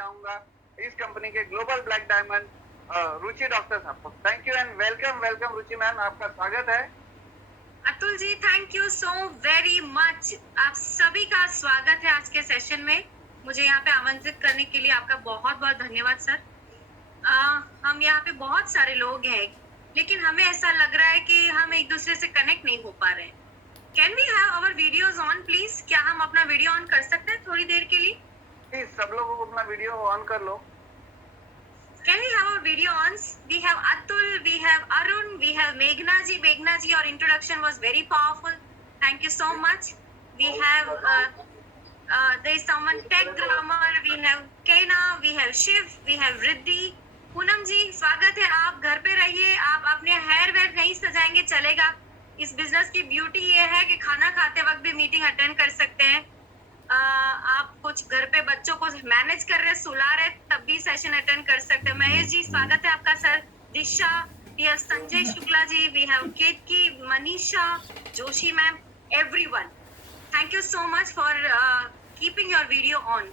चाहूंगा इस कंपनी के global black diamond Ruchi doctor साहब को। Thank you and welcome welcome Ruchi ma'am, आपका स्वागत है। Atul ji, thank you so very much. आप सभी का स्वागत है आज के सेशन में। मुझे यहाँ पे आमंत्रित करने के लिए आपका बहुत बहुत धन्यवाद सर। हम यहाँ पे बहुत सारे लोग हैं, लेकिन हमें ऐसा लग रहा है कि हम एक दूसरे से कनेक्ट नहीं हो पा रहे हैं। Can we have our videos on please? क्या हम अपना वीडियो ऑन कर सकते हैं थोड़ी देर के लिए? प्लीज सब लोगों को अपना वीडियो ऑन कर लो। Can we have our video on? We have Atul, we have Arun, we have Meghna ji. Meghna ji, your introduction was very powerful. Thank you so much. We have there is someone tech grammar. We have Kena, we have Shiv, we have Riddhi. Poonam जी, स्वागत है। आप घर पे रहिए, आप अपने hair where नहीं सजाएंगे चलेगा। इस बिजनेस की ब्यूटी ये है कि खाना खाते वक्त भी मीटिंग अटेंड कर सकते हैं। आप कुछ घर पे बच्चों को मैनेज कर रहे, सुला रहे, तब भी सेशन अटेंड कर सकते हैं। महेश जी, स्वागत है आपका sir. Disha, we have Sanjay Shukla ji, we have Ketki, Manisha Joshi ma'am, everyone, thank you so much for keeping your video on.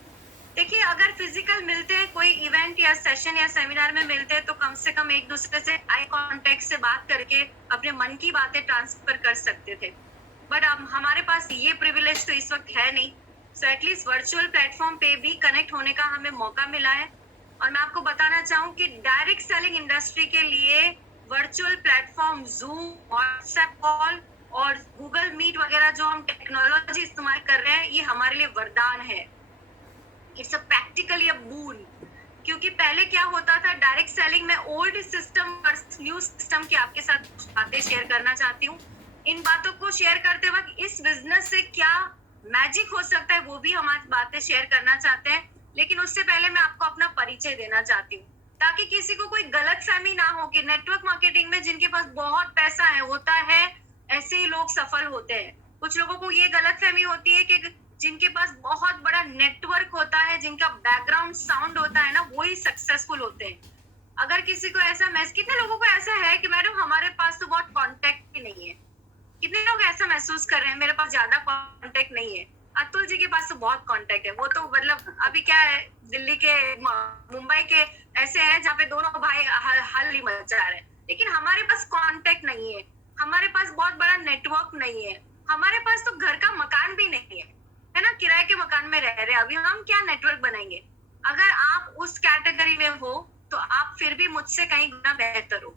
देखिए, अगर फिजिकल मिलते हैं, कोई इवेंट या सेशन या सेमिनार में मिलते हैं, तो कम से कम एक दूसरे से आई कांटेक्ट से बात करके अपने मन की बातें ट्रांसफर कर सकते थे, बट अब हमारे पास ये प्रिविलेज तो इस वक्त है नहीं। सो एटलीस्ट वर्चुअल प्लेटफॉर्म पे भी कनेक्ट होने का हमें मौका मिला है। और मैं आपको बताना चाहूँ कि डायरेक्ट सेलिंग इंडस्ट्री के लिए virtual platform, zoom, WhatsApp call और गूगल मीट वगैरह जो हम टेक्नोलॉजी इस्तेमाल कर रहे हैं, ये हमारे लिए वरदान है। इट्स अ प्रैक्टिकली अ बून। क्योंकि पहले क्या होता था, डायरेक्ट सेलिंग में ओल्ड सिस्टम और न्यू सिस्टम की आपके साथ कुछ बातें शेयर करना चाहती हूँ। इन बातों को शेयर करते वक्त इस बिजनेस से क्या मैजिक हो सकता है, वो भी हम आज बातें शेयर करना चाहते हैं। लेकिन उससे पहले मैं आपको अपना परिचय देना चाहती हूँ, ताकि किसी को कोई गलतफहमी ना हो कि नेटवर्क मार्केटिंग में जिनके पास बहुत पैसा है होता है, ऐसे ही लोग सफल होते हैं। कुछ लोगों को ये गलतफहमी होती है कि जिनके पास बहुत बड़ा नेटवर्क होता है, जिनका बैकग्राउंड साउंड होता है ना, वो ही सक्सेसफुल होते हैं। अगर किसी को ऐसा कितने लोगों को ऐसा है कि मैडम हमारे पास तो बहुत कॉन्टेक्ट भी नहीं है? कितने लोग ऐसा महसूस कर रहे हैं मेरे पास ज्यादा कांटेक्ट नहीं है? अतुल जी के पास तो बहुत कांटेक्ट है। वो तो मतलब अभी क्या है, दिल्ली के, मुंबई के ऐसे हैं जहाँ पे दोनों भाई हल ही मचा रहे हैं। लेकिन हमारे पास कांटेक्ट नहीं है, हमारे पास बहुत बड़ा नेटवर्क नहीं है, हमारे पास तो घर का मकान भी नहीं है ना, किराए के मकान में रह रहे हैं। अभी हम क्या नेटवर्क बनाएंगे? अगर आप उस कैटेगरी में हो तो आप फिर भी मुझसे कहीं गुना बेहतर हो।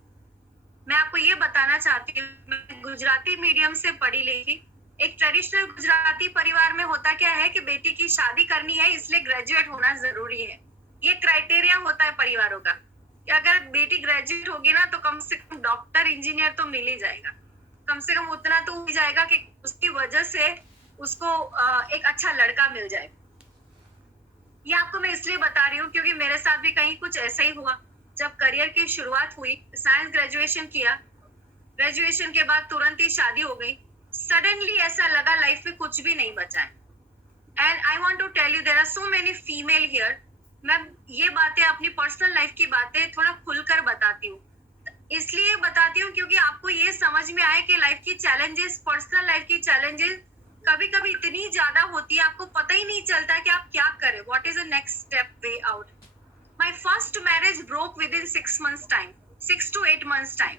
मैं आपको ये बताना चाहती हूँ, मैं गुजराती मीडियम से पढ़ी लिखी। एक ट्रेडिशनल गुजराती परिवार में होता क्या है कि बेटी की शादी करनी है, इसलिए ग्रेजुएट होना जरूरी है। ये क्राइटेरिया होता है परिवारों का कि अगर बेटी ग्रेजुएट होगी ना, तो कम से कम डॉक्टर, इंजीनियर तो मिल ही जाएगा। कम से कम उतना तो हो जाएगा कि उसकी वजह से उसको एक अच्छा लड़का मिल जाए। ये आपको मैं इसलिए बता रही हूँ क्योंकि मेरे साथ भी कहीं कुछ ऐसा ही हुआ। जब करियर की शुरुआत हुई, साइंस ग्रेजुएशन किया, ग्रेजुएशन के बाद तुरंत ही शादी हो गई। सडनली ऐसा लगा लाइफ में कुछ भी नहीं बचा है। And I want to tell you, there are so many female here. मैं ये बातें, अपनी पर्सनल लाइफ की बातें थोड़ा खुलकर बताती हूँ। इसलिए बताती हूँ क्योंकि आपको ये समझ में आए कि लाइफ की चैलेंजेस, पर्सनल लाइफ की चैलेंजेस कभी कभी इतनी ज्यादा होती है, आपको पता ही नहीं चलता कि आप क्या करें, what is the next step, way out. My first marriage broke within 6 months time, 6 to 8 months time.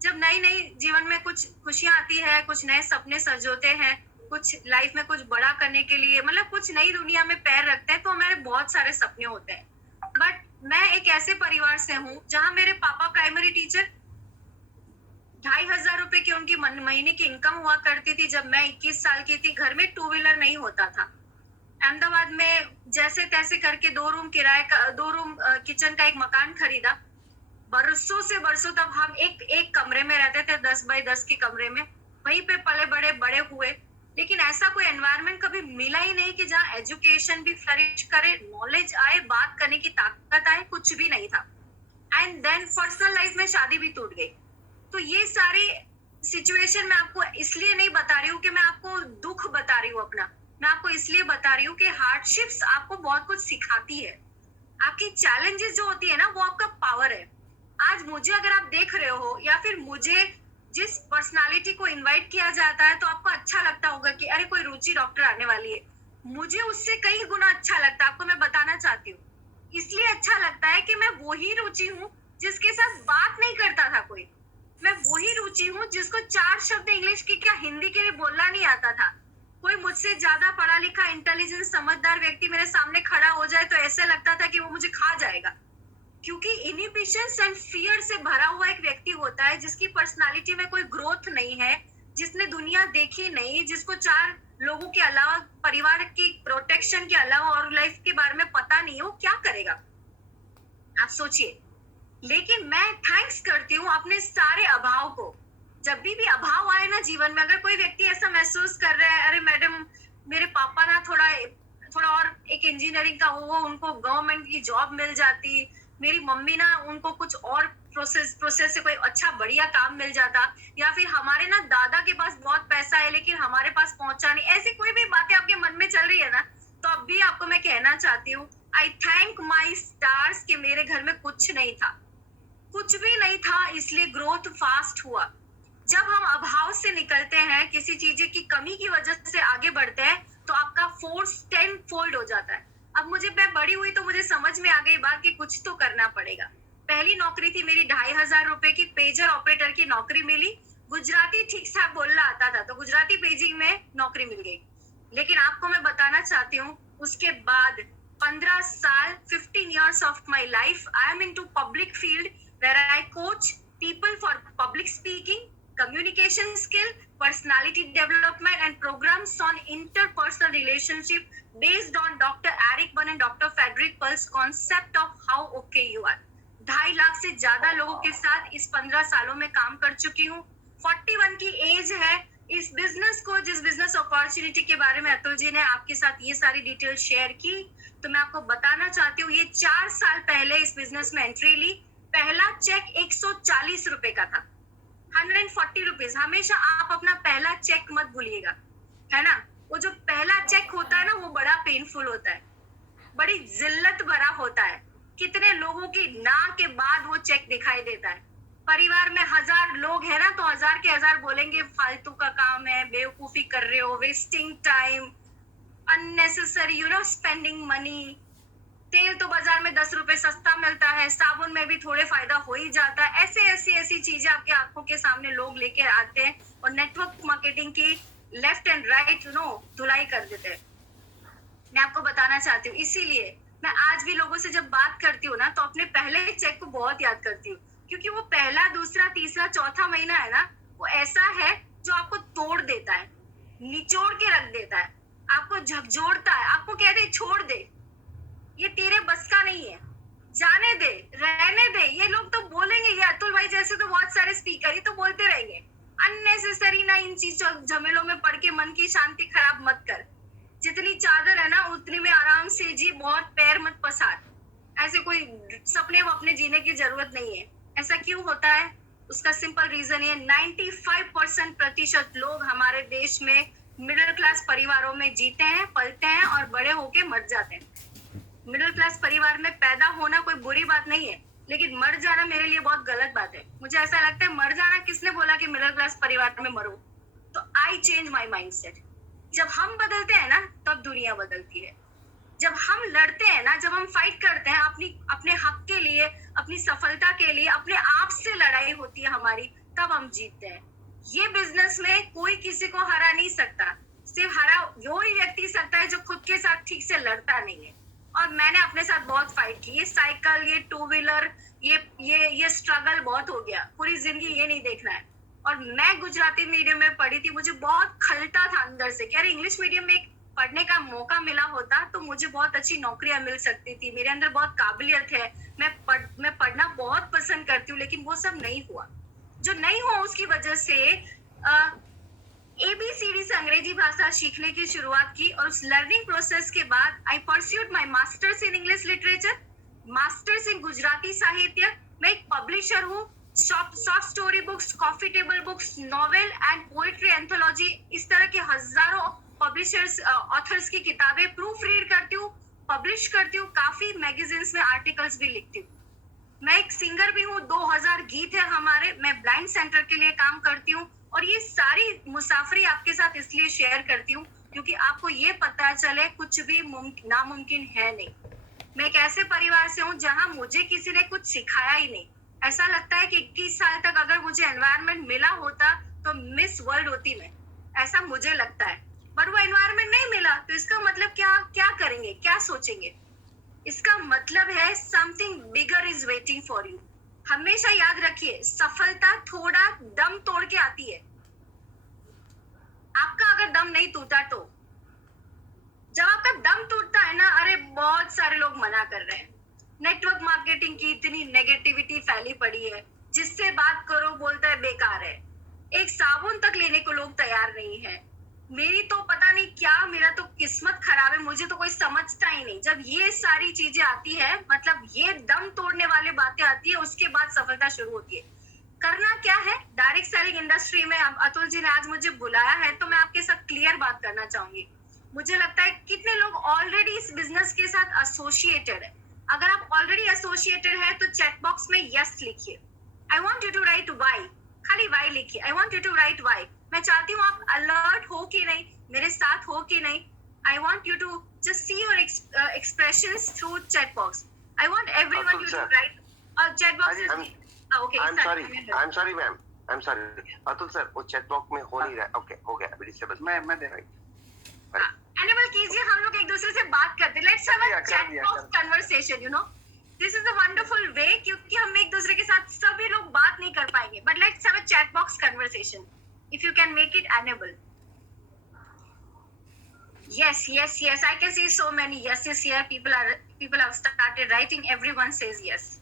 जब नई नई जीवन में कुछ खुशियां आती है, कुछ नए सपने सजोते हैं, कुछ लाइफ में कुछ बड़ा करने के लिए, मतलब कुछ नई दुनिया में पैर रखते हैं, तो हमारे बहुत सारे सपने होते हैं। बट मैं एक ऐसे परिवार से हूँ जहाँ मेरे पापा प्राइमरी टीचर, 2,500 रुपए की उनकी महीने की इनकम हुआ करती थी। जब मैं 21 साल की थी, घर में 2 व्हीलर नहीं होता था। अहमदाबाद में जैसे तैसे करके 2 रूम किराए का, 2 रूम किचन का एक मकान खरीदा। बरसों से बरसों तक हम एक कमरे में रहते थे, 10 बाई 10 के कमरे में, वहीं पे पले बड़े हुए। लेकिन ऐसा कोई एनवायरनमेंट कभी मिला ही नहीं कि जहाँ एजुकेशन भी फ्लरिश करे, नॉलेज आए, बात करने की ताकत आए, कुछ भी नहीं था। एंड देन पर्सनल लाइफ में शादी भी टूट गई। तो ये सारी सिचुएशन मैं आपको इसलिए नहीं बता रही हूँ कि मैं आपको दुख बता रही हूँ अपना, मैं आपको इसलिए बता रही हूँ कि हार्डशिप्स आपको बहुत कुछ सिखाती है। आपकी चैलेंजेस जो होती है ना, वो आपका पावर है। आज मुझे अगर आप देख रहे हो, या फिर मुझे जिस पर्सनालिटी को इनवाइट किया जाता है, तो आपको अच्छा लगता होगा कि अरे कोई रुचि डॉक्टर आने वाली है। मुझे उससे कई गुना अच्छा लगता है, आपको मैं बताना चाहती हूँ। इसलिए अच्छा लगता है कि मैं वही रुचि हूँ जिसके साथ बात नहीं करता था कोई। मैं वही रुचि हूँ जिसको 4 शब्द इंग्लिश की क्या हिंदी के लिए बोलना नहीं आता था। कोई मुझसे ज्यादा पढ़ा लिखा इंटेलिजेंट समझदार व्यक्ति मेरे सामने खड़ा हो जाए तो ऐसे लगता था कि वो मुझे खा जाएगा, क्योंकि इनहिबिशंस एंड फियर से भरा हुआ एक व्यक्ति होता है जिसकी पर्सनालिटी में कोई ग्रोथ नहीं है, जिसने दुनिया देखी नहीं, जिसको 4 लोगों के अलावा, परिवार की प्रोटेक्शन के अलावा और लाइफ के बारे में पता नहीं हो, क्या करेगा आप सोचिए। लेकिन मैं थैंक्स करती हूँ अपने सारे अभाव को। जब भी अभाव आए ना जीवन में, अगर कोई व्यक्ति ऐसा महसूस कर रहा है, अरे मैडम मेरे पापा ना थोड़ा और एक इंजीनियरिंग का वो उनको गवर्नमेंट की जॉब मिल जाती, मेरी मम्मी ना उनको कुछ और प्रोसेस से कोई अच्छा बढ़िया काम मिल जाता, या फिर हमारे ना दादा के पास बहुत पैसा है लेकिन हमारे पास पहुंचा नहीं, ऐसी कोई भी बातें आपके मन में चल रही है ना, तो अब भी आपको मैं कहना चाहती हूँ, आई थैंक माई स्टार्स कि मेरे घर में कुछ नहीं था, कुछ भी नहीं था, इसलिए ग्रोथ फास्ट हुआ। जब हम अभाव से निकलते हैं, किसी चीज की कमी की वजह से आगे बढ़ते हैं, तो आपका फोर्स 10 फोल्ड हो जाता है। अब मैं बड़ी हुई तो मुझे समझ में आ गई बात कि कुछ तो करना पड़ेगा। पहली नौकरी थी मेरी 2500 रुपए की, पेजर ऑपरेटर की नौकरी मिली। गुजराती ठीक ठाक बोलना आता था तो गुजराती पेजिंग में नौकरी मिल गई। लेकिन आपको मैं बताना चाहती हूँ, उसके बाद 15 साल, 15 years of my life, I am into public field where I coach people for public speaking, communication skill, personality development and programs on interpersonal relationship based on Dr. Eric Berne and Dr. Frederick Pearl's concept of how okay you are. 2.5 lakh से ज्यादा लोगों के साथ इस 15 सालों में काम कर चुकी हूँ। 41 की एज है। इस बिजनेस को, जिस बिजनेस अपॉर्चुनिटी के बारे में अतुल जी ने आपके साथ ये सारी डिटेल शेयर की, तो मैं आपको बताना चाहती हूँ, ये 4 साल पहले इस बिजनेस में एंट्री ली। पहला चेक 140 रुपए का था, 140 रुपीज। हमेशा आप अपना पहला चेक मत भूलिएगा, है ना। वो जो पहला चेक होता है ना, वो बड़ा पेनफुल होता है, बड़ी जिल्लत भरा होता है। कितने लोगों की ना के बाद वो चेक दिखाई देता है। परिवार में 1000 लोग हैं ना, तो 1000 के 1000 बोलेंगे फालतू का काम है, बेवकूफी कर रहे हो, wasting time, unnecessary spending money. तेल तो बाजार में 10 रुपए सस्ता मिलता है, साबुन में भी थोड़े फायदा हो ही जाता है। ऐसी चीजें आपके आंखों के सामने लोग लेके आते हैं और नेटवर्क मार्केटिंग की लेफ्ट एंड राइट धुलाई कर देते हैं। मैं आपको बताना चाहती हूँ, इसीलिए मैं आज भी लोगों से जब बात करती हूँ ना, तो अपने पहले चेक को बहुत याद करती हूँ, क्योंकि वो पहला, दूसरा, तीसरा, चौथा महीना है ना, वो ऐसा है जो आपको तोड़ देता है, निचोड़ के रख देता है, आपको झकझोरता है, आपको कहते हैं छोड़ दे, ये तेरे बस का नहीं है, जाने दे, रहने दे। ये लोग तो बोलेंगे, ये अतुल भाई जैसे तो बहुत सारे स्पीकर ही तो बोलते रहेंगे, अननेसेसरी ना इन चीजों झमेलों में पड़ के मन की शांति खराब मत कर। जितनी चादर है ना उतनी में आराम से जी, बहुत पैर मत पसार। ऐसे कोई सपने वपने जीने की जरूरत नहीं है। ऐसा क्यों होता है? उसका सिंपल रीजन ये, 95% लोग हमारे देश में मिडिल क्लास परिवारों में जीते हैं, पलते हैं और बड़े होके मर जाते हैं। मिडिल क्लास परिवार में पैदा होना कोई बुरी बात नहीं है, लेकिन मर जाना मेरे लिए बहुत गलत बात है। मुझे ऐसा लगता है, मर जाना, किसने बोला कि मिडिल क्लास परिवार में मरो? तो आई चेंज माई माइंडसेट। जब हम बदलते हैं ना, तब दुनिया बदलती है। जब हम लड़ते हैं ना, जब हम फाइट करते हैं अपने हक के लिए, अपनी सफलता के लिए, अपने आप से लड़ाई होती है हमारी, तब हम जीतते हैं। ये बिजनेस में कोई किसी को हरा नहीं सकता, सिर्फ हरा वो ही व्यक्ति सकता है जो खुद के साथ ठीक से लड़ता नहीं है। और मैंने अपने साथ बहुत फाइट की। ये साइकिल, ये 2 व्हीलर, ये स्ट्रगल बहुत हो गया। पूरी जिंदगी ये नहीं देखना है। और मैं गुजराती मीडियम में पढ़ी थी, मुझे बहुत खलता था अंदर से कि यार इंग्लिश मीडियम में पढ़ने का मौका मिला होता तो मुझे बहुत अच्छी नौकरियां मिल सकती थी। मेरे अंदर बहुत काबिलियत है, मैं पढ़ना बहुत पसंद करती हूँ, लेकिन वो सब नहीं हुआ। जो नहीं हुआ उसकी वजह से ABCD से अंग्रेजी भाषा सीखने की शुरुआत की, और उस लर्निंग प्रोसेस के बाद I pursued my masters in English literature, masters in Gujarati साहित्य। मैं एक पब्लिशर हूँ। Short story books, coffee table books, novel and poetry anthology, इस तरह के हजारों पब्लिशर्स, ऑथर्स की किताबें प्रूफ रीड करती हूँ, पब्लिश करती हूँ, काफी मैगजीन्स में आर्टिकल्स भी लिखती हूँ। मैं एक सिंगर भी हूँ, 2000 गीत है हमारे। मैं ब्लाइंड सेंटर के लिए काम करती हूँ, और ये सारी मुसाफरी आपके साथ इसलिए शेयर करती हूँ क्योंकि आपको ये पता चले कुछ भी नामुमकिन है नहीं। मैं एक ऐसे परिवार से हूँ जहाँ मुझे किसी ने कुछ सिखाया ही नहीं। ऐसा लगता है कि 21 साल तक अगर मुझे एनवायरनमेंट मिला होता तो मिस वर्ल्ड होती मैं, ऐसा मुझे लगता है। बट वो एनवायरनमेंट नहीं मिला तो इसका मतलब क्या क्या करेंगे, क्या सोचेंगे? इसका मतलब है something bigger is waiting for you. हमेशा याद रखिए, सफलता थोड़ा दम तोड़ के आती है। आपका अगर दम नहीं टूटा तो जब आपका दम टूटता है ना, अरे बहुत सारे लोग मना कर रहे हैं। नेटवर्क मार्केटिंग की इतनी नेगेटिविटी फैली पड़ी है, जिससे बात करो बोलता है बेकार है। एक साबुन तक लेने को लोग तैयार नहीं है। मेरी तो पता नहीं क्या, मेरा तो किस्मत खराब है, मुझे तो कोई समझता ही नहीं। जब ये सारी चीजें आती है, मतलब ये दम तोड़ने वाली बातें आती है, उसके बाद सफलता शुरू होती है। करना क्या है? डायरेक्ट सेलिंग इंडस्ट्री में अतुल जी ने आज मुझे बुलाया है तो मैं आपके साथ क्लियर बात करना चाहूंगी। मुझे लगता है कितने लोग ऑलरेडी इस बिजनेस के साथ एसोसिएटेड है। अगर आप ऑलरेडी एसोसिएटेड है तो चैट बॉक्स में यस लिखिए। I want you to write Y, खाली वाई लिखिए। I want you to write Y. मैं चाहती हूँ आप अलर्ट हो कि नहीं, मेरे साथ हो कि नहीं। I want you to just see your expressions through chat box. I want everyone you to write chat box. Okay, I'm sorry ma'am, I'm sorry Atul sir, वो चैट बॉक्स में हो नहीं रहा है। ओके, हो गया अभी डिसेबल। मैं दे रही। एनेबल कीजिए, हम लोग एक दूसरे से बात करते हैं। Let's have a chat box conversation, you know this is a wonderful वे, क्योंकि हम एक दूसरे के साथ सभी लोग बात नहीं कर पाएंगे, but let's have a chat box conversation if you can make it enable. yes, I can see so many yeses here. People have started writing. Everyone says yes.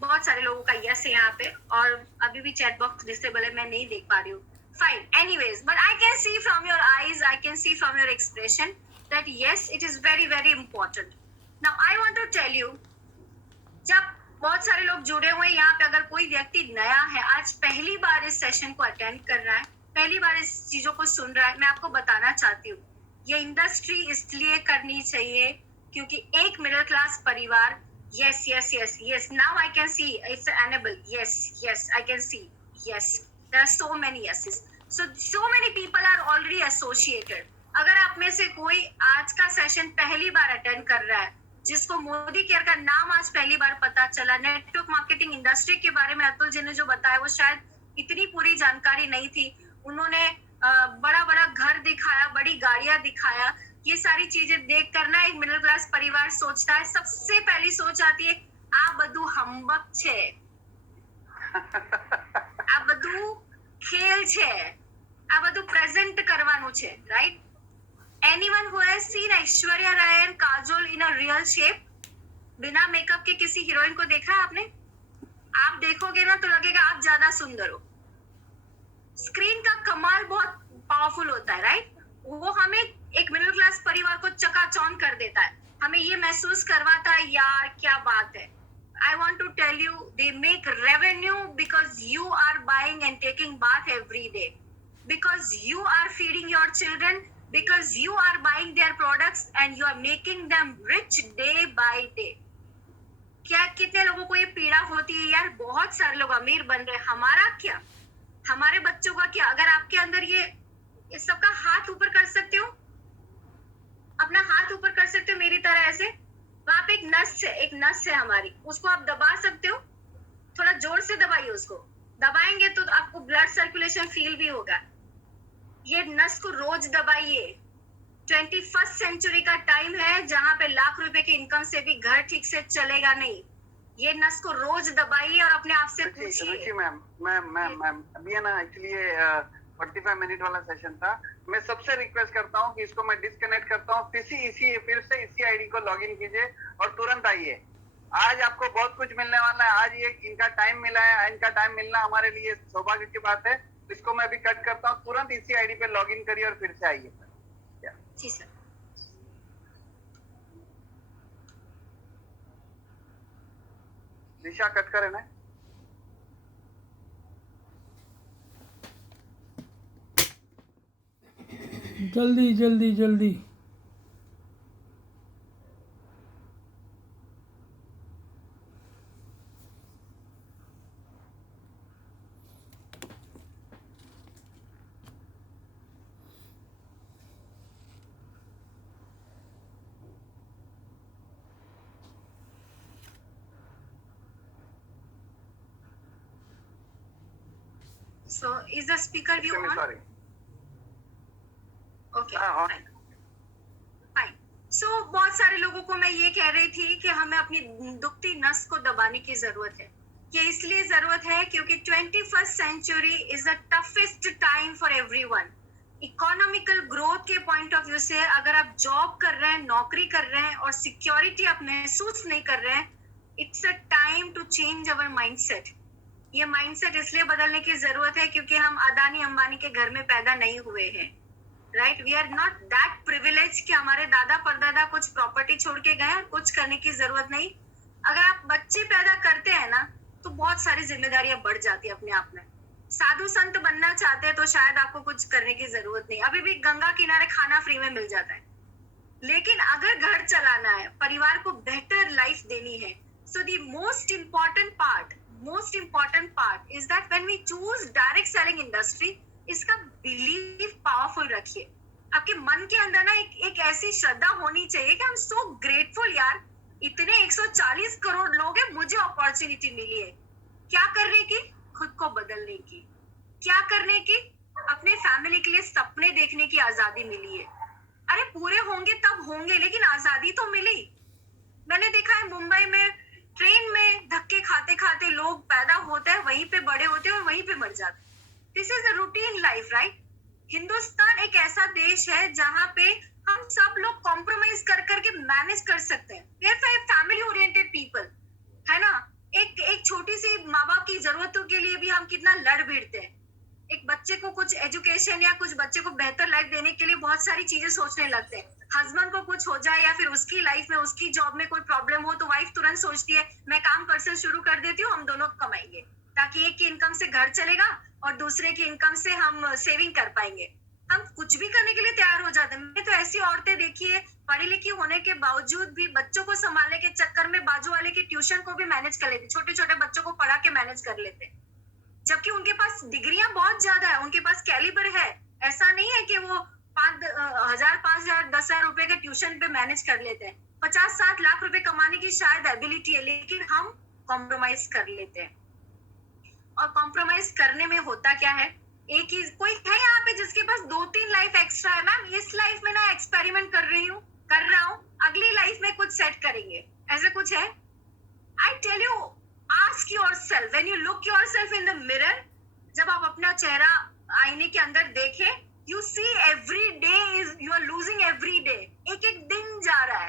बहुत सारे लोगों का यस है यहाँ पे, और अभी भी चैट बॉक्स डिसेबल है, मैं नहीं देख पा रही हूँ। Fine, anyways, but I can see from your eyes, I can see from your expression that yes, it is very very important. Now I want to tell you, जब बहुत सारे लोग जुड़े हुए हैं यहाँ पे, अगर कोई व्यक्ति नया है, आज पहली बार इस सेशन को अटेंड कर रहा है, पहली बार इस चीजों को सुन रहा है, मैं आपको बताना चाहती हूँ ये इंडस्ट्री इसलिए करनी चाहिए क्योंकि एक मिडिल क्लास परिवार, yes, now I can see it's enable. Yes, I can see. Yes, there are so many yeses. So many people are already associated. अगर आप में से कोई आज का सेशन पहली बार अटेंड कर रहा है, जिसको मोदी केयर का नाम आज पहली बार पता चला, नेटवर्क मार्केटिंग इंडस्ट्री के बारे में अतुल जी ने जो बताया वो शायद इतनी पूरी जानकारी नहीं थी। उन्होंने बड़ा बड़ा घर दिखाया, बड़ी गाड़ियां दिखाया। ये सारी चीजें देख कर ना एक मिडिल क्लास परिवार सोचता है, सबसे पहली सोच आती है आ બધું હંબક છે, આ બધું ખેલ છે, આ બધું પ્રેઝન્ટ કરવાનું છે, right? Anyone who has seen Aishwarya Rai and Kajol in a real shape, बिना मेकअप के किसी हीरोइन को देखा है आपने? आप देखोगे ना तो लगेगा आप ज्यादा सुंदर हो। स्क्रीन का कमाल बहुत पावरफुल होता है, राइट? वो हमें एक मिडिल क्लास परिवार को चकाचौंध कर देता है, हमें ये महसूस करवाता है यार क्या बात है। I want to tell you, they make revenue because you are buying and taking bath every day, because you are feeding your children, because you are buying their products and you are making them rich day by day. क्या कितने लोगों को ये पीड़ा होती है यार, बहुत सारे लोग अमीर बन रहे हैं, हमारा क्या, हमारे बच्चों का क्या? अगर आपके अंदर ये सबका हाथ ऊपर कर सकते हो, अपना हाथ ऊपर कर सकते हो मेरी तरह ऐसे, वहां पे एक नस है हमारी, उसको आप दबा सकते हो, थोड़ा जोर से दबाइए उसको, दबाएंगे तो आपको ब्लड सर्कुलेशन फील भी होगा। ये नस को रोज दबाइए। 21st सेंचुरी का टाइम है जहां पे लाख रुपए की इनकम से भी घर ठीक से चलेगा नहीं। ये नस को रोज दबाइए और अपने आप से पूछिए। रुचि मैम अभी है ना, एक्चुअली 45 मिनट वाला सेशन था। मैं सबसे रिक्वेस्ट करता हूँ कि इसको मैं डिस्कनेक्ट करता हूँ, फिर से इसी आईडी को लॉगिन कीजिए और तुरंत आइए। आज आपको बहुत कुछ मिलने वाला है। आज ये इनका टाइम मिला है, इनका टाइम मिलना हमारे लिए सौभाग्य की बात है। इसको मैं अभी कट करता हूँ, तुरंत इसी आईडी पे लॉगिन करिए और फिर से आइए। जी सर। दिशा कट करे ना। जल्दी जल्दी जल्दी। So is the speaker view on? Sorry. Okay, on. fine. Fine. So बहुत सारे लोगों को मैं ये कह रही थी कि हमें अपनी दुखती नस को दबाने की जरूरत है। ये इसलिए जरूरत है क्योंकि 21st century is the toughest time for everyone. Economical growth के पॉइंट ऑफ व्यू से अगर आप जॉब कर रहे हैं, नौकरी कर रहे हैं और सिक्योरिटी आप महसूस नहीं कर रहे हैं, it's a time to change our mindset. ये माइंडसेट इसलिए बदलने की जरूरत है क्योंकि हम अदानी अंबानी के घर में पैदा नहीं हुए हैं, right? We are not that privilege कि हमारे दादा परदादा कुछ प्रॉपर्टी छोड़ के गए, कुछ करने की जरूरत नहीं। अगर आप बच्चे पैदा करते हैं ना तो बहुत सारी जिम्मेदारियां बढ़ जाती है अपने आप में। साधु संत बनना चाहते हैं तो शायद आपको कुछ करने की जरूरत नहीं, अभी भी गंगा किनारे खाना फ्री में मिल जाता है। लेकिन अगर घर चलाना है, परिवार को बेहतर लाइफ देनी है, so the most important part is that when we choose direct selling industry, इसका बिलीव पावरफुल रखिए। आपके मन के अंदर ना एक ऐसी श्रद्धा होनी चाहिए कि I'm so grateful यार, इतने 140 करोड़ लोग हैं, मुझे अपॉर्चुनिटी मिली है। क्या करने की? खुद को बदलने की। क्या करने की? अपने फैमिली के लिए सपने देखने की आजादी मिली है। अरे पूरे होंगे तब होंगे, लेकिन आजादी तो मिली। मैंने देखा है मुंबई में ट्रेन में धक्के खाते खाते लोग पैदा होते हैं, वहीं पे बड़े होते हैं और वहीं पे मर जाते हैं। This is a routine life, right? Hindustan एक ऐसा देश है जहाँ पे हम सब लोग कॉम्प्रोमाइज कर करके मैनेज कर सकते हैं। We are family oriented people, है ना? एक छोटी सी माँ बाप की जरूरतों के लिए भी हम कितना लड़ भिड़ते हैं। एक बच्चे को कुछ एजुकेशन या कुछ बच्चे को बेहतर लाइफ देने के लिए बहुत सारी चीजें सोचने लगते हैं। हस्बैंड को कुछ हो जाए या फिर उसकी लाइफ में, उसकी जॉब में कोई प्रॉब्लम हो तो वाइफ तुरंत सोचती है मैं काम पर्सन शुरू कर देती हूँ, हम दोनों कमाएंगे, ताकि एक की इनकम से घर चलेगा और दूसरे की इनकम से हम सेविंग कर पाएंगे। हम कुछ भी करने के लिए तैयार हो जाते हैं। मैंने तो ऐसी औरतें देखी है पढ़ी लिखी होने के बावजूद भी बच्चों को संभालने के चक्कर में बाजू वाले की ट्यूशन को भी मैनेज कर लेते, छोटे छोटे बच्चों को पढ़ा के मैनेज कर लेते, जबकि उनके पास डिग्रियां बहुत ज्यादा है, उनके पास कैलिबर है। ऐसा नहीं है कि वो 5,000, 5,000, 10,000 रुपए के ट्यूशन पे मैनेज कर लेते हैं। 50-60 लाख रुपए कमाने की शायद एबिलिटी है, लेकिन हम कॉम्प्रोमाइज कर लेते हैं। और कॉम्प्रोमाइज करने में होता क्या है, एक ही कोई है यहाँ पे जिसके पास 2-3 लाइफ एक्स्ट्रा है। मैम इस लाइफ में ना एक्सपेरिमेंट कर रहा हूँ, अगली लाइफ में कुछ सेट करेंगे, ऐसे कुछ है? I tell you, ask yourself when you look yourself in the mirror, जब आप अपना चेहरा आईने के अंदर देखें, you see every day is you are losing every day. एक एक दिन जा रहा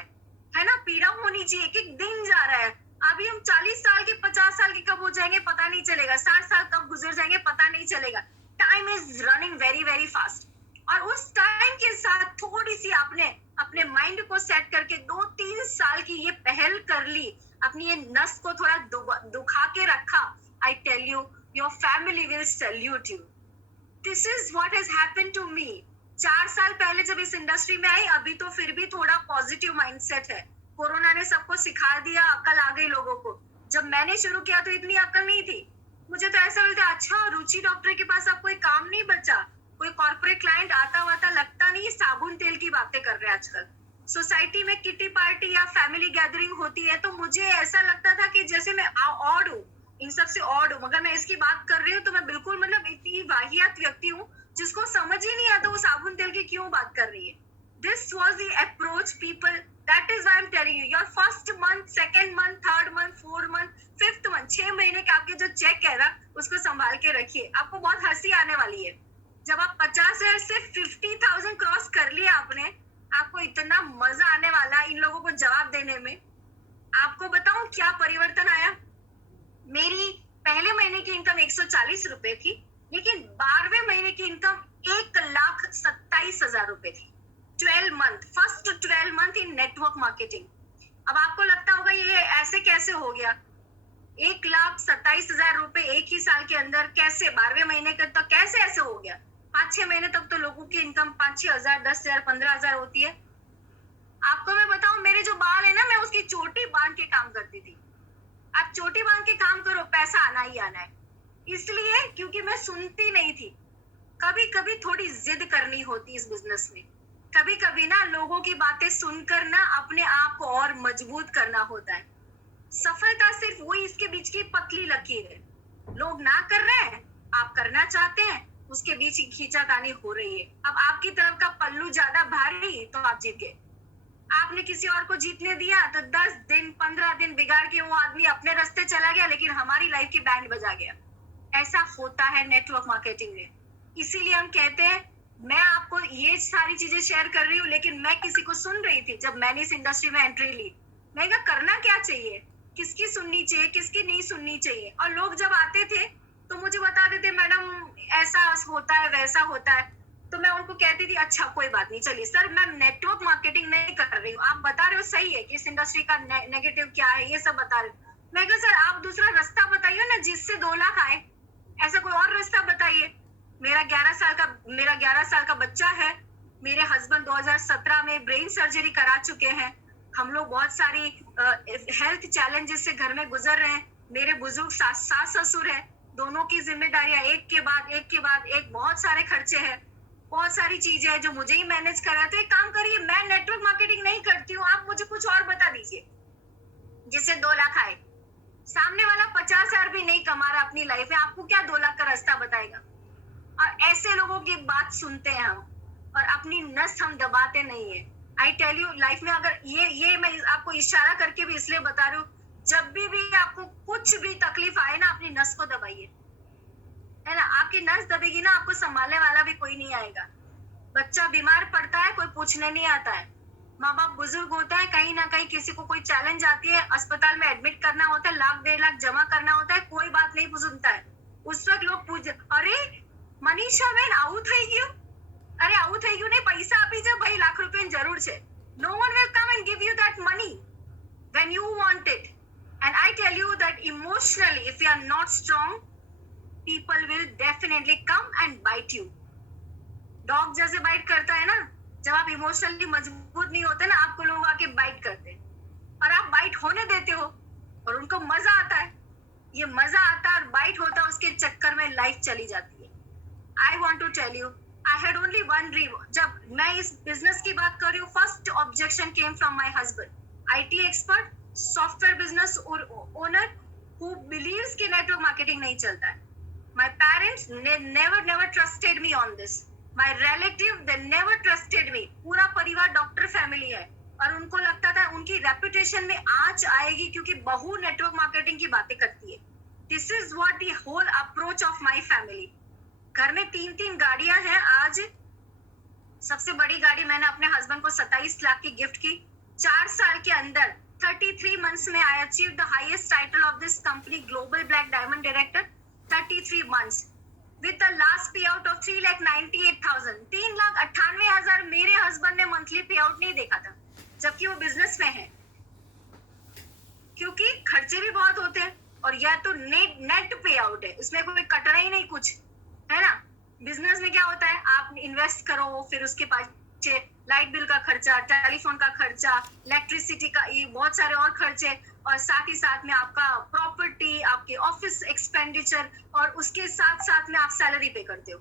है ना? पीड़ा होनी चाहिए, एक एक दिन जा रहा है। अभी हम 40 साल के 50 साल के कब हो जाएंगे पता नहीं चलेगा, 60 साल कब गुजर जाएंगे पता नहीं चलेगा। Time is running very very fast. और उस टाइम के साथ थोड़ी सी आपने अपने माइंड को सेट करके 2-3 साल की ये पहल कर ली, अपनी ये नस को थोड़ा दुखा के रखा, I tell you, your family will salute you. This is what has happened to me. 4 साल पहले जब इस इंडस्ट्री में आई, अभी तो फिर भी थोड़ा पॉजिटिव माइंडसेट है। कोरोना ने सबको सिखा दिया, अकल आ गई लोगों को। जब मैंने शुरू किया तो इतनी अकल नहीं थी। मुझे तो ऐसा लगता है अच्छा रुचि डॉक्टर के पास अब कोई काम नहीं बचा, कोई कॉर्पोरेट क्लाइंट आता वाता लगता नहीं, साबुन तेल की बातें कर रहे हैं आजकल। सोसाइटी में किटी पार्टी या फैमिली गैदरिंग होती है तो मुझे ऐसा लगता था कि जैसे मैं ऑड हूँ, इन सबसे ऑड हूँ। मगर मैं इसकी बात कर रही हूँ तो मैं बिल्कुल मतलब इतनी वाहियात व्यक्ति हूँ जिसको समझ ही नहीं आता वो साबुन तेल की क्यों बात कर रही है। This was the approach people, that is I am telling you. Your first month, second month, third month, fourth month, fifth month, 6 महीने के आपके जो चेक है ना उसको संभाल के रखिए। आपको बहुत हंसी आने वाली है जब आप 50,000 से 50,000 क्रॉस कर लिया आपने, आपको इतना मजा आने वाला इन लोगों को जवाब देने में। आपको बताऊं क्या परिवर्तन आया। मेरी पहले महीने की इनकम 140 रुपए थी, लेकिन 12वें महीने की इनकम 1,27,000 रुपए थी। 12 month, first 12 month in network marketing. अब आपको लगता होगा ये ऐसे कैसे हो गया, 1,27,000 रुपए एक ही साल के अंदर कैसे, 12वें महीने के तक कैसे ऐसे हो गया। 5-6 महीने तक तो लोगों की इनकम 5-6 हजार, 10,000, 15,000 होती है। आपको मैं बताऊं, मेरे जो बाल है ना, मैं उसकी चोटी बांध के काम करती थी। आप चोटी बांध के काम करो, पैसा आना ही आना है। इसलिए क्योंकि मैं सुनती नहीं थी। कभी कभी थोड़ी जिद करनी होती इस बिजनेस में। कभी कभी ना लोगों की बातें सुनकर ना अपने आप को और मजबूत करना होता है। सफलता सिर्फ वही इसके बीच की पतली लकीर है। लोग ना कर रहे हैं आप करना चाहते हैं, उसके बीच ही खींचातानी हो रही है। अब आपकी तरफ का पल्लू ज्यादा भारी तो आप जीत गए। आपने किसी और को जीतने दिया तो 10 दिन 15 दिन बिगाड़ के वो आदमी अपने रास्ते चला गया, लेकिन हमारी लाइफ की बैंड बजा गया। ऐसा होता है नेटवर्क मार्केटिंग में। इसीलिए हम कहते हैं, मैं आपको ये सारी चीजें शेयर कर रही हूँ, लेकिन मैं किसी को सुन रही थी जब मैंने इस इंडस्ट्री में एंट्री ली। मैं कहा करना क्या चाहिए, किसकी सुननी चाहिए, किसकी नहीं सुननी चाहिए। और लोग जब आते थे तो मुझे बताते थे, मैडम ऐसा होता है वैसा होता है। तो मैं उनको कहती थी अच्छा कोई बात नहीं, चलिए सर मैं नेटवर्क मार्केटिंग नहीं कर रही हूँ, आप बता रहे हो सही है कि इस इंडस्ट्री का नेगेटिव क्या है, ये सब बता रहे हो। मैं कहा सर आप दूसरा रास्ता बताइए ना जिससे 2 लाख आए, ऐसा कोई और रास्ता बताइए। मेरा 11 साल का बच्चा है। मेरे हस्बैंड 2017 में ब्रेन सर्जरी करा चुके हैं। हम लोग बहुत सारी हेल्थ चैलेंजेस से घर में गुजर रहे हैं। मेरे बुजुर्ग सास ससुर है, दोनों की जिम्मेदारियां एक के बाद एक, बहुत सारे खर्चे हैं, बहुत सारी चीजें हैं जो मुझे ही मैनेज करा। तो एक काम करिए, मैं नेटवर्क मार्केटिंग नहीं करती हूँ, आप मुझे कुछ और बता दीजिए जिससे 2 लाख आए। सामने वाला 50,000 भी नहीं कमा रहा अपनी लाइफ में, आपको क्या 2 लाख का रास्ता बताएगा। और ऐसे लोगों की बात सुनते हैं हम और अपनी नस हम दबाते नहीं है। आई टेल यू, लाइफ में अगर ये मैं आपको इशारा करके भी इसलिए बता रही हूँ, जब भी आपको कुछ भी तकलीफ आए ना, अपनी नस को दबाइए, है ना। आपकी नस दबेगी ना, आपको संभालने वाला भी कोई नहीं आएगा। बच्चा बीमार पड़ता है, कोई पूछने नहीं आता है। माँ बाप बुजुर्ग होता है, कहीं ना कहीं किसी को कोई चैलेंज आती है, अस्पताल में एडमिट करना होता है, 1 लाख 1.5 लाख जमा करना होता है, कोई बात नहीं सुनता है। उस वक्त लोग पूछ, अरे मनीषा बेन आવું થઈ ગયું, अरे आવું થઈ ગયું नहीं, पैसा આપી છે ભાઈ, लाख रुपया जरूर છે। No one will come and give you that money when you want it. And I tell you that emotionally, if you are not strong, people will definitely come and bite you. Dog जैसे bite करता है ना, जब आप emotionally मजबूत नहीं होते ना, आपको लोग आके बाइट करते हैं और आप बाइट होने देते हो और उनको मजा आता है। ये मजा आता है और बाइट होता है, उसके चक्कर में लाइफ चली जाती है। I want to tell you, I had only one dream. जब मैं इस बिजनेस की बात कर रही हूँ, first objection came from my husband, IT expert, software business owner who believes कि नेटवर्क मार्केटिंग नहीं चलता है। My parents never trusted me on this. My relative they never trusted me. पूरा परिवार डॉक्टर फैमिली है और उनको लगता था उनकी रेपुटेशन में आंच आएगी क्योंकि बहू नेटवर्क मार्केटिंग की बातें करती है। This is what the whole approach of my family. घर में 3 गाड़ियां हैं। आज सबसे बड़ी गाड़ी मैंने अपने हस्बैंड को 27 लाख की गिफ्ट की। 4 साल के अंदर 33 months में I achieved the highest title of this company, Global Black Diamond Director. 33 months with the last payout of 3,98,000. 3,98,000 मेरे हस्बैंड ने मंथली पे आउट नहीं देखा था, जबकि वो बिजनेस में है। क्योंकि खर्चे भी बहुत होते हैं और या तो नेट पे आउट है, उसमें कोई कटरा ही नहीं कुछ, है ना। बिजनेस में क्या होता है, आप इन्वेस्ट करो, फिर उसके पास लाइट बिल का खर्चा, टेलीफोन का खर्चा, इलेक्ट्रिसिटी का, ये बहुत सारे और खर्चे, और साथ ही साथ में आपका प्रॉपर्टी, आपके ऑफिस एक्सपेंडिचर, और उसके साथ साथ में आप सैलरी पे करते हो।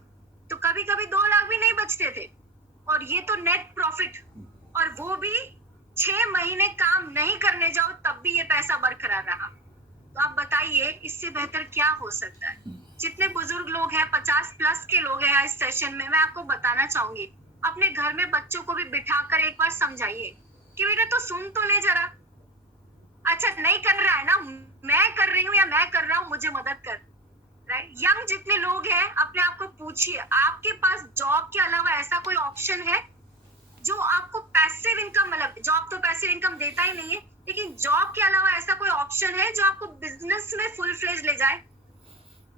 तो कभी कभी 2 लाख भी नहीं बचते थे, और ये तो नेट प्रॉफिट, और वो भी 6 महीने काम नहीं करने जाओ तब भी ये पैसा बरकरार रहा। तो आप बताइए इससे बेहतर क्या हो सकता है। जितने बुजुर्ग लोग हैं, 50+ के लोग हैं इस सेशन में, मैं आपको बताना चाहूंगी, अपने घर में बच्चों को भी बिठाकर एक बार समझाइए कि बेटा तो सुन तो ले जरा। अच्छा नहीं कर रहा है ना, मैं कर रही हूँ या मैं कर रहा हूँ, मुझे मदद कर। राइट, यंग जितने लोग हैं अपने आप को पूछिए, आपके पास जॉब के अलावा ऐसा कोई ऑप्शन है जो आपको पैसिव इनकम, मतलब जॉब तो पैसिव इनकम देता ही नहीं है, लेकिन जॉब के अलावा ऐसा कोई ऑप्शन है जो आपको बिजनेस में फुल फ्लेज ले जाए।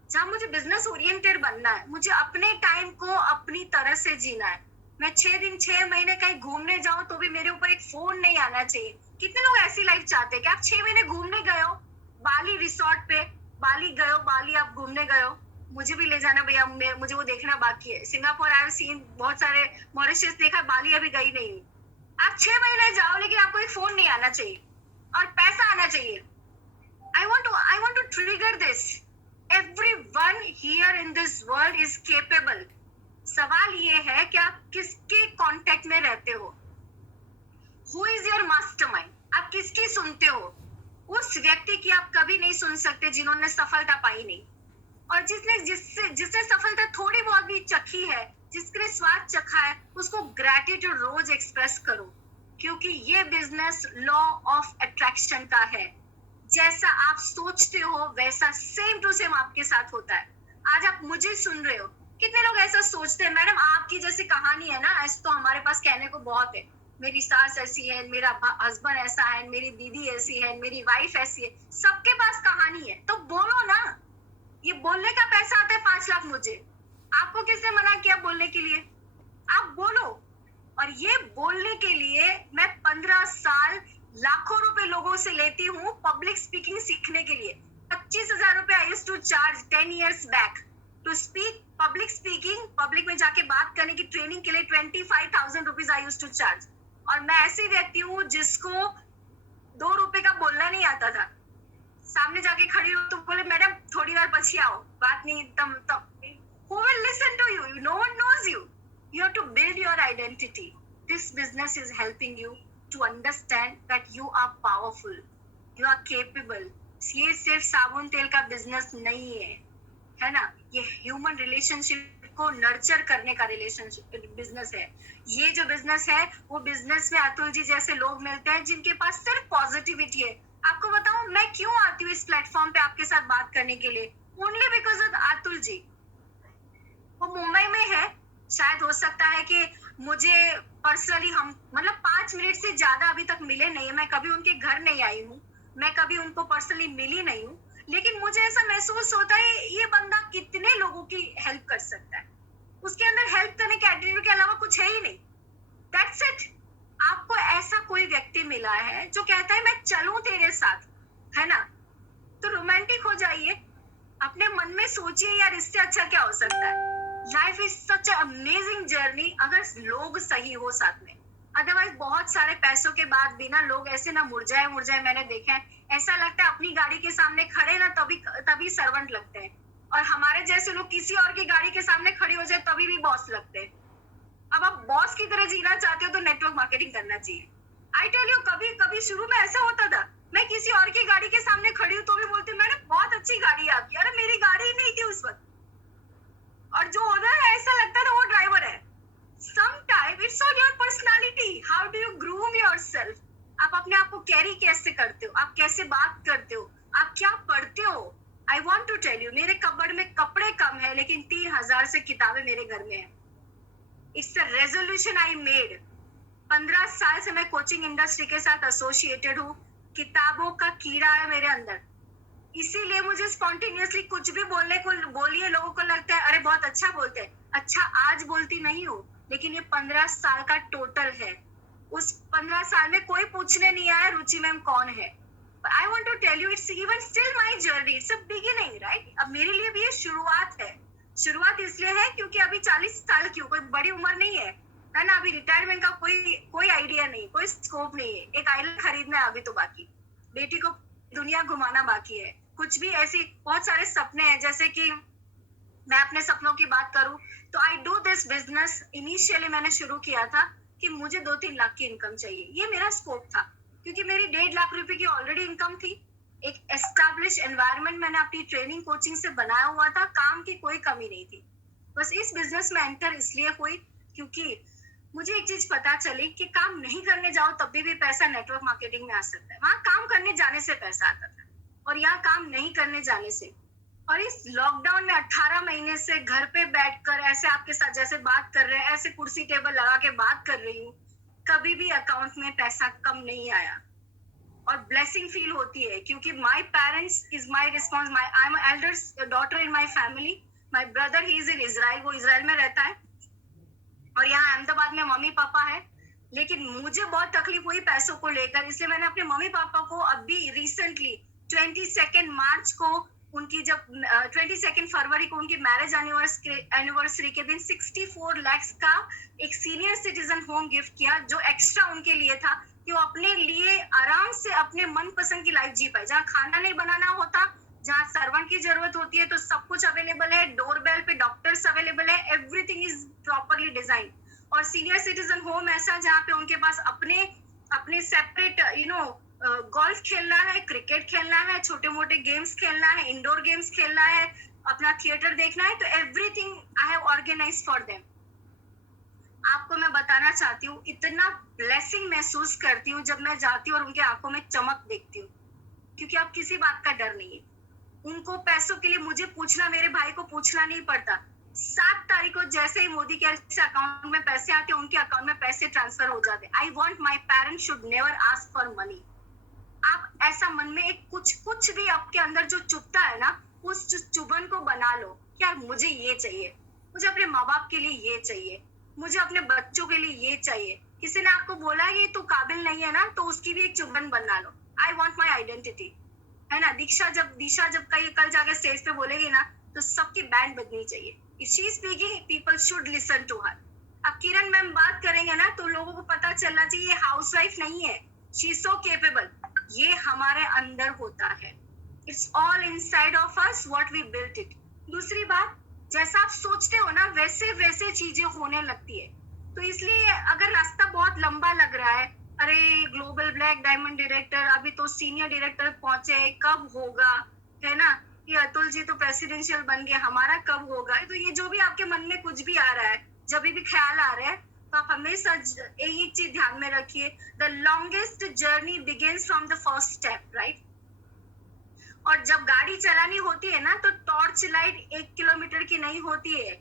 जहाँ मुझे बिजनेस ओरिएंटेड बनना है, मुझे अपने टाइम को अपनी तरह से जीना है। मैं 6 दिन 6 महीने कहीं घूमने जाऊं तो भी मेरे ऊपर एक फोन नहीं आना चाहिए। कितने लोग ऐसी लाइफ चाहते हैं कि आप 6 महीने घूमने गए हो, बाली रिसोर्ट पे, बाली गए हो, बाली आप घूमने गए हो, मुझे भी ले जाना भैया, मुझे वो देखना बाकी है। सिंगापुर आई हैव सीन, बहुत सारे, मॉरिशस देखा, बाली अभी गई नहीं हूँ। आप 6 महीने जाओ लेकिन आपको एक फोन नहीं आना चाहिए और पैसा आना चाहिए। I want to trigger this. Everyone here in this world is capable. सवाल ये है कि आप किसके कांटेक्ट में रहते हो। Who is your mastermind? आप किसकी सुनते हो? उस व्यक्ति की आप कभी नहीं सुन सकते जिन्होंने सफलता पाई नहीं। और जिसने सफलता थोड़ी बहुत भी चखी है, जिसने स्वाद चखा है, उसको ग्रैटिट्यूड रोज एक्सप्रेस करो, क्योंकि ये बिजनेस लॉ ऑफ अट्रैक्शन का है। जैसा आप सोचते हो वैसा सेम टू सेम आपके साथ होता है। आज आप मुझे सुन रहे हो, कितने लोग ऐसा सोचते हैं, मैडम आपकी जैसी कहानी है ना, ऐसा तो हमारे पास कहने को बहुत है, मेरी सास ऐसी है, मेरा हस्बैंड ऐसा है, मेरी दीदी ऐसी है, मेरी वाइफ ऐसी है, सबके पास कहानी है, तो बोलो ना। ये बोलने का पैसा आता है 5 लाख मुझे, आपको किसने मना किया बोलने के लिए? आप बोलो। और ये बोलने के लिए मैं 15 साल लाखों रुपए लोगों से लेती हूँ पब्लिक स्पीकिंग सीखने के लिए। 25,000 रुपए I used to charge 10 years back to speak public speaking, public में जाके बात करने की ट्रेनिंग के लिए 25,000 rupees I used to charge. और मैं ऐसी व्यक्ति हूँ जिसको 2 रुपए का बोलना नहीं आता था। सामने जाके खड़ी हो तो बोले मैडम थोड़ी देर पछी आओ, बात नहीं तब who will listen to you? No one knows you. You have to build your identity. This business is helping you to understand that you are powerful, you are capable. ये सिर्फ साबुन तेल का बिजनेस नहीं है ना, ये ह्यूमन रिलेशनशिप को नर्चर करने का रिलेशनशिप बिजनेस है। ये जो बिजनेस है वो बिजनेस में अतुल जी जैसे लोग मिलते हैं जिनके पास सिर्फ पॉजिटिविटी है। आपको बताऊं मैं क्यों आती हूँ इस प्लेटफॉर्म पे आपके साथ बात करने के लिए? Only because of Atul ji. वो मुंबई में है, शायद हो सकता है कि मुझे पर्सनली हम मतलब 5 मिनट से ज्यादा अभी तक मिले नहीं, मैं कभी उनके घर नहीं आई हूँ, मैं कभी उनको पर्सनली मिली नहीं हूँ, लेकिन मुझे ऐसा महसूस होता है ये बंदा कितने लोगों की हेल्प कर सकता है। उसके अंदर हेल्प करने के एटीट्यूड के अलावा कुछ है ही नहीं। That's it. आपको ऐसा कोई व्यक्ति मिला है जो कहता है मैं चलूं तेरे साथ, है ना, तो रोमांटिक हो जाइए, अपने मन में सोचिए यार इससे अच्छा क्या हो सकता है। Life is such amazing journey अगर लोग सही हो साथ में। अदरवाइज बहुत सारे पैसों के बाद भी ना लोग ऐसे ना मुरझाए मैंने देखे हैं। ऐसा लगता है अपनी गाड़ी के सामने खड़े ना तभी सर्वेंट लगते हैं, और हमारे जैसे लोग किसी और की गाड़ी के सामने खड़े हो जाए तभी भी बॉस लगते हैं। अब आप बॉस की तरह जीना चाहते हो तो नेटवर्क मार्केटिंग करना चाहिए। आई टेल यू, कभी शुरू में ऐसा होता था, मैं किसी और की गाड़ी के सामने खड़ी हूँ तो भी बोलती मैडम बहुत अच्छी गाड़ी है आपकी। अरे मेरी गाड़ी ही नहीं थी उस वक्त, और जो ओनर है ऐसा लगता था वो ड्राइवर है। Sometimes it's all your personality. How do you groom yourself? आप अपने आप को कैरी कैसे करते हो, आप कैसे बात करते हो, आप क्या पढ़ते हो। I want to tell you, मेरे कबर्ड में कपड़े कम है लेकिन 3,000 से किताबें मेरे घर में है। It's a resolution I made. 15 साल से मैं कोचिंग इंडस्ट्री के साथ एसोसिएटेड हूँ। किताबों का कीड़ा है मेरे अंदर, इसीलिए मुझे स्पॉन्टेनियसली कुछ भी बोलिए लोगों को लगता है अरे बहुत अच्छा बोलते हैं। अच्छा आज बोलती नहीं हूँ, लेकिन ये 15 साल का टोटल है। उस 15 साल में कोई पूछने नहीं आया रुचि मैम कौन है। I want to tell you it's even still my journey, it's a beginning, right. अब मेरे लिए भी ये शुरुआत है। शुरुआत इसलिए है क्योंकि अभी 40 साल की, कोई बड़ी उम्र नहीं है ना। अभी रिटायरमेंट का कोई आइडिया नहीं, कोई स्कोप नहीं है। एक आइलैंड खरीदना है अभी तो बाकी, बेटी को दुनिया घुमाना बाकी है, कुछ भी ऐसी बहुत सारे सपने हैं। जैसे कि मैं अपने सपनों की बात करूं तो I do this business. Initially मैंने शुरू किया था कि मुझे 2-3 लाख की इनकम चाहिए, ये मेरा स्कोप था, क्योंकि मेरी 1.5 लाख रुपए की ऑलरेडी इनकम थी। एक एस्टैब्लिश एनवायरनमेंट मैंने अपनी ट्रेनिंग कोचिंग से बनाया हुआ था, काम की कोई कमी नहीं थी। बस इस बिजनेस में एंटर इसलिए हुई क्योंकि मुझे एक चीज पता चली कि काम नहीं करने जाओ तब भी पैसा नेटवर्क मार्केटिंग में आ सकता है। वहां काम करने जाने से पैसा आता था और यहाँ काम नहीं करने जाने से। और इस लॉकडाउन में 18 महीने से घर पे बैठकर ऐसे आपके साथ जैसे बात कर रहे हैं, ऐसे कुर्सी टेबल लगा के बात कर रही हूँ, कभी भी अकाउंट में पैसा कम नहीं आया। और ब्लेसिंग फील होती है क्योंकि my parents is my response. I am Elder daughter in my family. My brother he is in Israel, वो इजराइल में रहता है, और यहाँ अहमदाबाद में मम्मी पापा है। लेकिन मुझे बहुत तकलीफ हुई पैसों को लेकर, इसलिए मैंने अपने मम्मी पापा को अभी रिसेंटली 22 मार्च को उनकी जब 22 फरवरी को उनकी मैरिज एनिवर्सरी के दिन 64 लाख का एक सीनियर सिटीजन होम गिफ्ट किया, जो एक्स्ट्रा उनके लिए था कि वो अपने लिए आराम से अपने मनपसंद की लाइफ जी पाए। जहाँ खाना नहीं बनाना होता, जहाँ सर्वेंट की जरूरत होती है तो सब कुछ अवेलेबल है, डोरबेल पे डॉक्टर्स अवेलेबल है, एवरीथिंग इज प्रॉपरली डिजाइन। और सीनियर सिटीजन होम ऐसा जहाँ पे उनके पास अपने सेपरेट गोल्फ खेलना है, क्रिकेट खेलना है, छोटे मोटे गेम्स खेलना है, इंडोर गेम्स खेलना है, अपना थिएटर देखना है, तो everything I have organise for them. आपको मैं बताना चाहती हूँ, इतना ब्लेसिंग महसूस करती हूँ जब मैं जाती हूँ और उनके आंखों में चमक देखती हूँ, क्योंकि अब किसी बात का डर नहीं है। उनको पैसों के लिए मुझे पूछना, मेरे भाई को पूछना नहीं पड़ता। 7 तारीख को जैसे ही मोदी केयर से अकाउंट में पैसे आते, उनके अकाउंट में पैसे ट्रांसफर हो जाते। I want my parents should never ask for money. आप ऐसा मन में एक कुछ भी आपके अंदर जो चुभता है ना, उस चुभन को बना लो। यार मुझे ये चाहिए, मुझे अपने माँ बाप के लिए ये चाहिए, मुझे अपने बच्चों के लिए ये चाहिए। किसी ने आपको बोला ये तो काबिल नहीं है ना, तो उसकी भी एक चुभन बना लो। आई वॉन्ट माई आइडेंटिटी, है ना। दिशा जब कल जाके स्टेज पे बोलेगी ना, तो सबकी बैंड बजनी चाहिए। If she is speaking, people should listen to her. अब किरण मैम बात करेंगे ना, तो लोगों को पता चलना चाहिए ये हाउसवाइफ नहीं है, शी इज सो केपेबल। ये हमारे अंदर होता है, it's all inside of us, what we built it. दूसरी बात, जैसा आप सोचते हो ना, वैसे वैसे चीजें होने लगती है। तो इसलिए अगर रास्ता बहुत लंबा लग रहा है, अरे ग्लोबल ब्लैक डायमंड डायरेक्टर, अभी तो सीनियर डायरेक्टर पहुंचे, कब होगा, है ना, ये अतुल जी तो प्रेसिडेंशियल बन गए, हमारा कब होगा। तो ये जो भी आपके मन में कुछ भी आ रहा है, जब भी ख्याल आ रहा है, तो आप हमेशा एक चीज ध्यान में रखिए, the longest journey begins from the first step, right. और जब गाड़ी चलानी होती है ना, तो टॉर्च लाइट 1 किलोमीटर की नहीं होती है,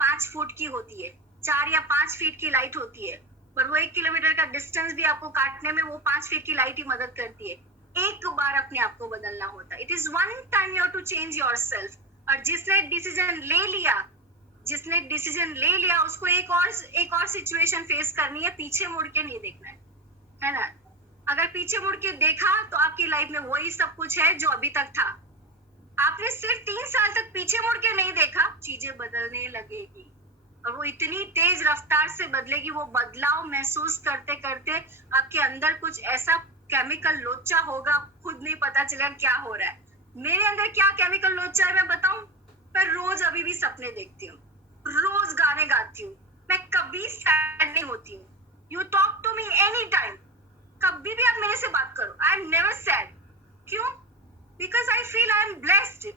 5 फुट की होती है, 4 या 5 फीट की लाइट होती है। पर वो 1 किलोमीटर का डिस्टेंस भी आपको काटने में वो 5 फीट की लाइट ही मदद करती है। एक बार अपने आप को बदलना होता है। It is one time you have to change yourself. और जिसने डिसीजन ले लिया, उसको एक और सिचुएशन फेस करनी है, पीछे मुड़ के नहीं देखना है ना। अगर पीछे मुड़ के देखा तो आपकी लाइफ में वही सब कुछ है जो अभी तक था। आपने सिर्फ 3 साल तक पीछे मुड़ के नहीं देखा, चीजें बदलने लगेगी, और वो इतनी तेज रफ्तार से बदलेगी। वो बदलाव महसूस करते करते आपके अंदर कुछ ऐसा केमिकल लोचा होगा, खुद नहीं पता चलेगा क्या हो रहा है। मेरे अंदर क्या केमिकल लोचा है मैं बताऊं? मैं रोज अभी भी सपने देखती हूँ, रोज गाने गाती हूँ, मैं कभी सैड नहीं होती हूँ। You talk to me any time, कभी भी आप मेरे से बात करो, आई एम नेवर सैड। क्यों? Because I feel I am blessed.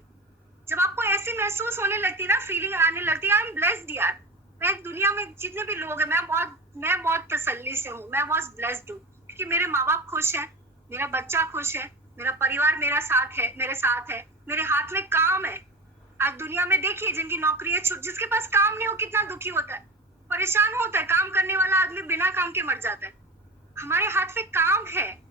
जब आपको ऐसी महसूस होने लगती है ना, फीलिंग आने लगती है, आई एम ब्लेस्ड यार। मैं दुनिया में जितने भी लोग हैं, मैं बहुत तसल्ली से हूँ, मैं बहुत ब्लेस्ड हूँ, क्योंकि मेरे माँ बाप खुश हैं, मेरा बच्चा खुश है, मेरा परिवार मेरे साथ है, मेरे हाथ में काम है। आज दुनिया में देखिए, जिनकी नौकरी है, जिसके पास काम नहीं हो कितना दुखी होता है, परेशान होता है। काम करने वाला आदमी बिना काम के मर जाता है। हमारे हाथ में काम है,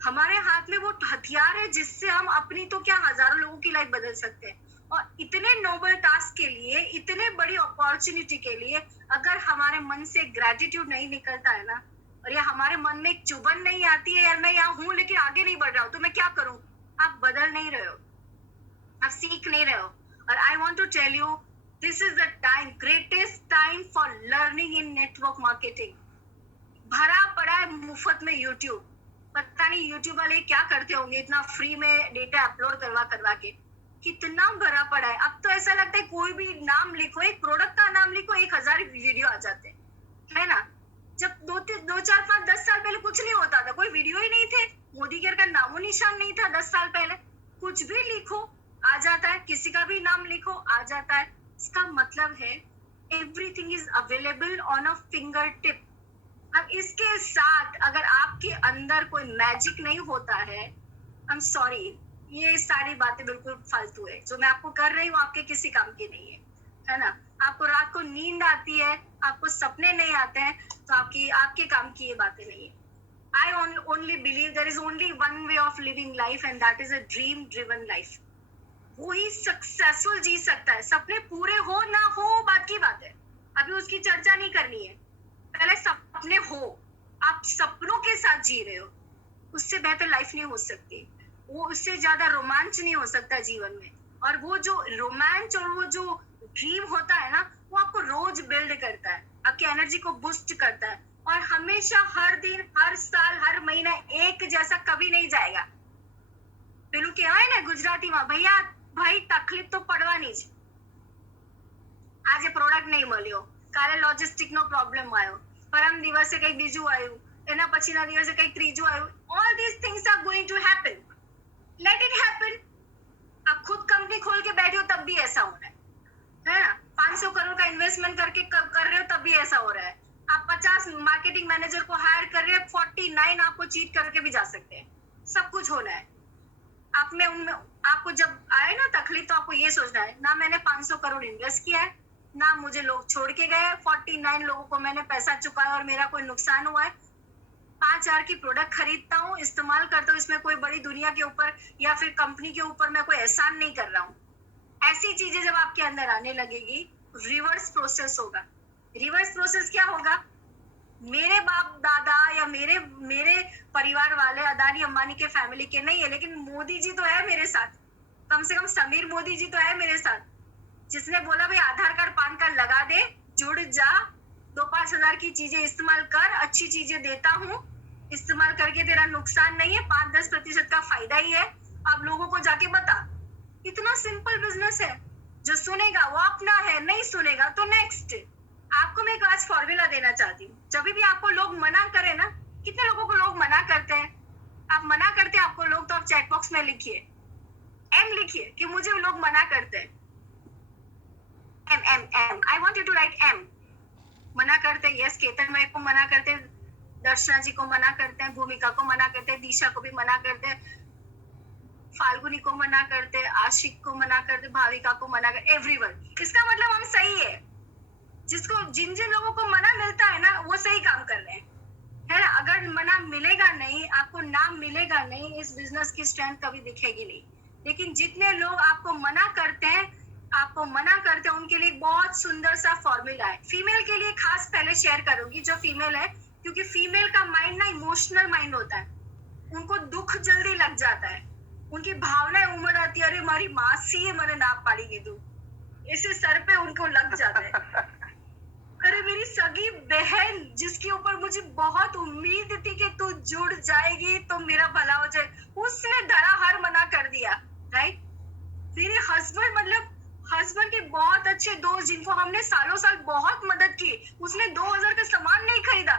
हमारे हाथ में वो हथियार है जिससे हम अपनी तो क्या हजारों लोगों की लाइफ बदल सकते हैं। और इतने नोबल टास्क के लिए, इतने बड़ी अपॉर्चुनिटी के लिए, अगर हमारे मन से ग्रेटिट्यूड नहीं निकलता है ना, और या हमारे मन में एक चुभन नहीं आती है, यार मैं यहाँ हूँ लेकिन आगे नहीं बढ़ रहा हूँ, तो मैं क्या करूँ? आप बदल नहीं रहे हो, आप सीख नहीं रहे हो। और I want to tell you, this is the time, greatest time for learning in network marketing. भरा पड़ा है मुफ्त में यूट्यूब। पता नहीं यूट्यूब वाले क्या करते होंगे, इतना फ्री में डेटा अपलोड करवा के कितना भरा पड़ा है। अब तो ऐसा लगता है कोई भी नाम लिखो, एक प्रोडक्ट का नाम लिखो, 1000 वीडियो आ जाते हैं, है ना। जब 2, 4, 5, 10 साल पहले कुछ नहीं होता था, कोई वीडियो ही नहीं थे, मोदी केयर का नामो निशान नहीं था 10 साल पहले। कुछ भी लिखो आ जाता है, किसी का भी नाम लिखो आ जाता है। इसका मतलब है everything is available on a finger tip. अब इसके साथ अगर आपके अंदर कोई मैजिक नहीं होता है, आई एम सॉरी, ये सारी बातें बिल्कुल फालतू है। जो मैं आपको कर रही हूँ आपके किसी काम की नहीं है ना। आपको रात को नींद आती है, आपको सपने नहीं आते हैं, तो आपके काम की ये बातें नहीं है। I only believe there is only one way of living life, and that is a dream driven life. वही सक्सेसफुल जी सकता है। सपने पूरे हो ना हो बात की बात है, अभी उसकी चर्चा नहीं करनी है। पहले सपने हो, आप सपनों के साथ जी रहे हो, उससे बेहतर लाइफ नहीं हो सकती। वो उससे ज्यादा रोमांच नहीं हो सकता जीवन में। और वो जो रोमांच और वो जो ड्रीम होता है ना, वो आपको रोज बिल्ड करता है, आपकी एनर्जी को बूस्ट करता है। और हमेशा, हर दिन, हर साल, हर महीना एक जैसा कभी नहीं जाएगा। पेलू कहेवाय ने गुजराती में, भैया भाई तकलीफ तो પડવાની જ। આજે પ્રોડક્ટ નહીં મળ્યો, કાલે લોજિસ્ટિક નો પ્રોબ્લેમ આવ્યો, પરમ દિવસે કંઈક બીજું આવ્યું, એના પછીના દિવસે કંઈક ત્રીજું આવ્યું। All these things are going to happen. Let it happen. आप खुद कंपनी खोल के बैठे हो तब भी ऐसा होना। इन्वेस्टमेंट करके कर रहे हो तब भी ऐसा हो रहा है। आप 50 मार्केटिंग मैनेजर को हायर कर रहे हैं, 49 आपको चीट करके भी जा सकते हैं। सब कुछ होना है। आप में उनमें आपको जब आए ना तकलीफ, तो आपको ये सोचना है ना मैंने 500 करोड़ इन्वेस्ट किया है, ना मुझे लोग छोड़ के गए, 49 लोगों को मैंने पैसा चुकाया और मेरा कोई नुकसान हुआ है। 5,000 की प्रोडक्ट खरीदता हूँ, इस्तेमाल करता हूँ, इसमें कोई बड़ी दुनिया के ऊपर या फिर कंपनी के ऊपर मैं कोई एहसान नहीं कर रहा हूँ। ऐसी चीजें जब आपके अंदर आने लगेगी, रिवर्स प्रोसेस होगा। रिवर्स प्रोसेस क्या होगा? मेरे बाप दादा या मेरे परिवार वाले अदानी अंबानी के फैमिली के नहीं है, लेकिन मोदी जी तो है मेरे साथ। कम से कम समीर मोदी जी तो है मेरे साथ, जिसने बोला भाई आधार कार्ड पान कार्ड लगा दे, जुड़ जा, 2-5 हजार की चीजें इस्तेमाल कर, अच्छी चीजें देता हूँ, इस्तेमाल करके तेरा नुकसान नहीं है, 5-10% का फायदा ही है। अब लोगों को जाके बता। इतना सिंपल बिजनेस है। जो सुनेगा वो अपना है, नहीं सुनेगा तो नेक्स्ट। आपको मैं एक आज फॉर्मूला देना चाहती हूँ। जब भी आपको लोग मना करे ना, कितने लोगों को लोग मना करते हैं, आप मना करते हैं आपको लोग, तो आप चैट बॉक्स में लिखिए एम, लिखिए कि मुझे लोग मना करते हैं। M I want you to write M. मना करते हैं, यस, केतन भाई को मना करते हैं, दर्शना जी को मना करते हैं, भूमिका को मना करते हैं, दिशा को भी मना करते हैं, फाल्गुनी को मना करते हैं, आशिक को मना करते, भाविका को मना करते, एवरीवन। इसका मतलब हम सही है। जिसको जिन लोगों को मना मिलता है ना, वो सही काम कर रहे हैं, है ना। अगर मना मिलेगा नहीं, आपको नाम मिलेगा नहीं, इस बिजनेस की स्ट्रेंथ कभी दिखेगी नहीं। लेकिन जितने लोग आपको मना करते हैं, उनके लिए बहुत सुंदर सा फॉर्मूला है। फीमेल के लिए खास पहले शेयर करूंगी, जो फीमेल है, क्योंकि फीमेल का माइंड ना इमोशनल माइंड होता है। उनको दुख जल्दी लग जाता है, उनकी भावनाएं उमड़ आती है, अरे हमारी मासी है, मैंने नाप पाड़ी की तू, इसे सर पे उनको लग जाता है। अरे मेरी सगी बहन, जिसके ऊपर मुझे बहुत उम्मीद थी कि तू जुड़ जाएगी तो मेरा भला हो जाए, उसने धड़ाहर मना कर दिया, राइट। मेरे हस्बैंड, मतलब हस्बैंड के बहुत अच्छे दोस्त, जिनको हमने सालों साल बहुत मदद की, उसने 2000 का सामान नहीं खरीदा,